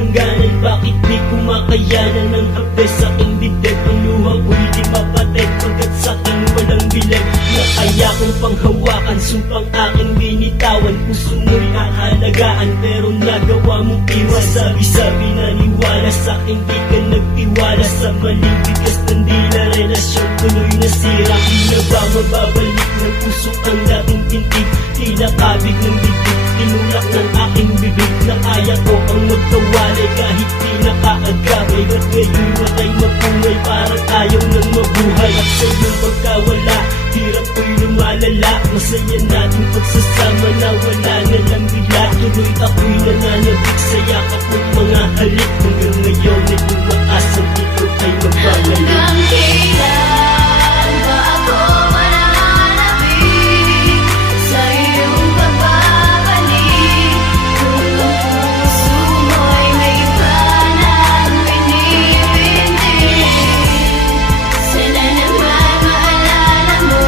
hangganan. Bakit di ko makayanan ng hapdes sa aking dibdib? Ang luha ko'y di mapatid, pagkat sa'kin walang bilag na kaya kong panghawakan. Sumpang aking binitawan, puso mo'y ahalagaan, pero nagawa mong iwas. Sabi-sabi naniwala sa'kin, di ka nagtiwala sa maling bigas ng dila. Relasyon tuloy nasira, di na ba mababalik ng puso ang dating tintig? Tila kabig ng dibdib, tinulak ng aking bibig, na kaya ko ang magkawalay kahit di nakaagapay. Ba't ngayon matay mapungay, parang ayaw nang mabuhay? At sa iyong pagkawala, hirap ko'y lumalala. Masaya nating pagsasama na wala na lang bigla. Tuloy ako'y nananabik sa yakap ng mga halik. Hanggang ngayon ay umaasang ito ay magbabalik. Hanggang kailan ba ako mananabik sa iyong pagbabalik? Kung ang puso mo'y may iba nang binibintig, sana naman maalala mo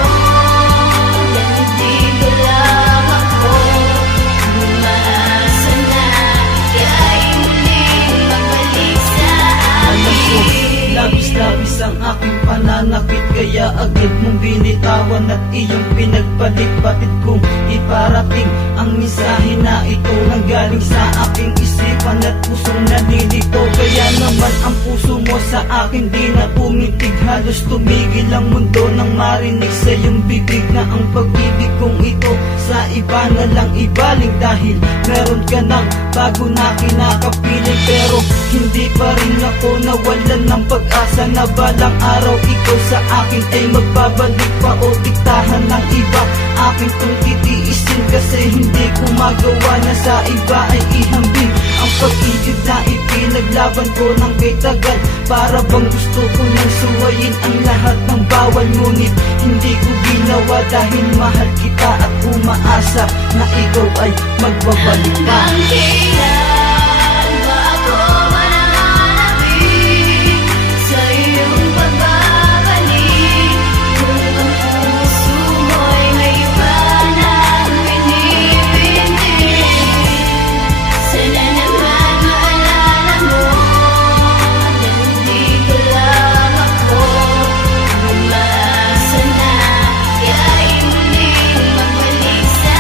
na hindi ko lang ako umaasa na ika'y muling magbalik sa akin. Labis-labis ang aking pananakit, kaya agad mong binitawan at iyong pinagpalit. Batid kong iparating ang mensahe na ito nang galing sa aking isipan at pusong nalilito. Kaya naman ang puso mo sa akin di na pumitig, halos tumigil ang mundo nang marinig sa iyong bibig na ang pag-ibig kong ito sa iba na lang ibaling. Dahil meron ka ng bago na kinakapiling, pero hindi pa rin ako nawalan ng pag-asa na balang araw ikaw sa akin ay magbabalik pa o diktahan ng iba. Akin tong titiisin kasi hindi ko magawa na sa iba ay ihambing ang pag-ibig na ipinaglaban ko ng kay tagal. Para bang gusto ko nang suwayin ang lahat ng bawal, ngunit hindi ko ginawa dahil mahal kita at umaasa na ikaw ay magbabalik pa. Hanggang kailan ba ako mananabik sa iyong pagbabalik? Kung ang puso mo'y may iba nang binibintig, sana naman maalala mo na hindi ko lang ako umaasa na ika'y muling magbalik sa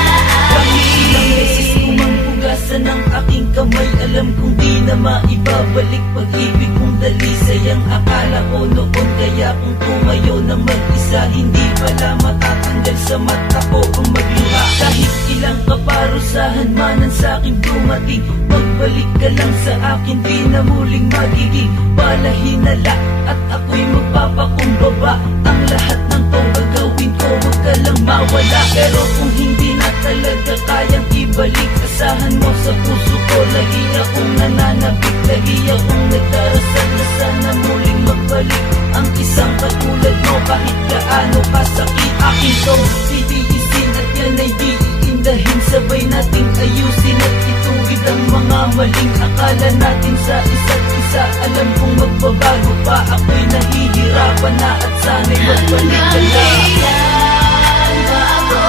akin. Ilang beses kumang pugasan ng aking kamay, alam kong di na maibabalik pag-ibig kong dalisay. Ang akala ko noon, kaya kung tumayo na mag-isa, hindi pala matatanggal sa mata ko ang magluha. Kahit ilang kaparusahan man ang sa'king dumating, magbalik ka lang sa akin, di na muling magiging palahinala. At ako'y magpapakumbaba, ang lahat ng to gagawin ko, huwag ka lang mawala. Pero kung hindi na talaga kayang ibalik, asahan mo sa puso ko, lagi akong nananabik, lagi akong nagdarasal na sana muling magbalik ang isang katulad mo. Kahit gaano kasakit, akin to titiisin at yan ay di iindahin. Sabay nating ayusin at ituwid ang mga maling akala natin sa isa't isa. Alam kong magbabago pa, ako'y nahihirapan na at sana'y magbalik ka Hanggang na. kailan ba ako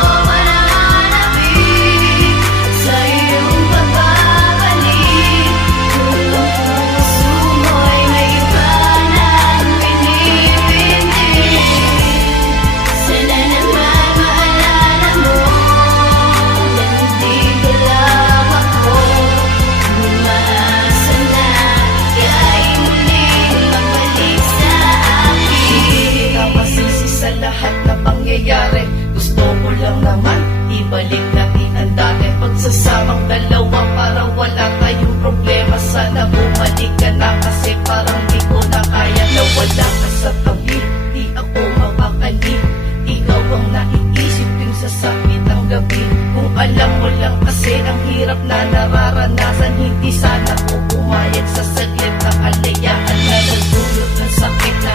mananabik sa iyong pagbabalik? Kung ang puso mo'y may iba nang binibintig, sana naman maalala mo na hindi ko lang ako umaasa na ika'y muling magbalik sa akin. Hindi ka masisi sa lahat na pangyayari, gusto ko lang naman ibalik natin ang dati. Pagsasamang dalawa para wala tayong problema, sana bumalik ka na kasi parang di ko na kaya na wala ka sa tabi. Di ako mapakali, ikaw ang naiisip yung sasakit ng gabi. Kung alam mo lang kasi ang hirap na nararanasan, hindi sana ko pumayag sa saglit na kalayaan na nagdulot ng sakit na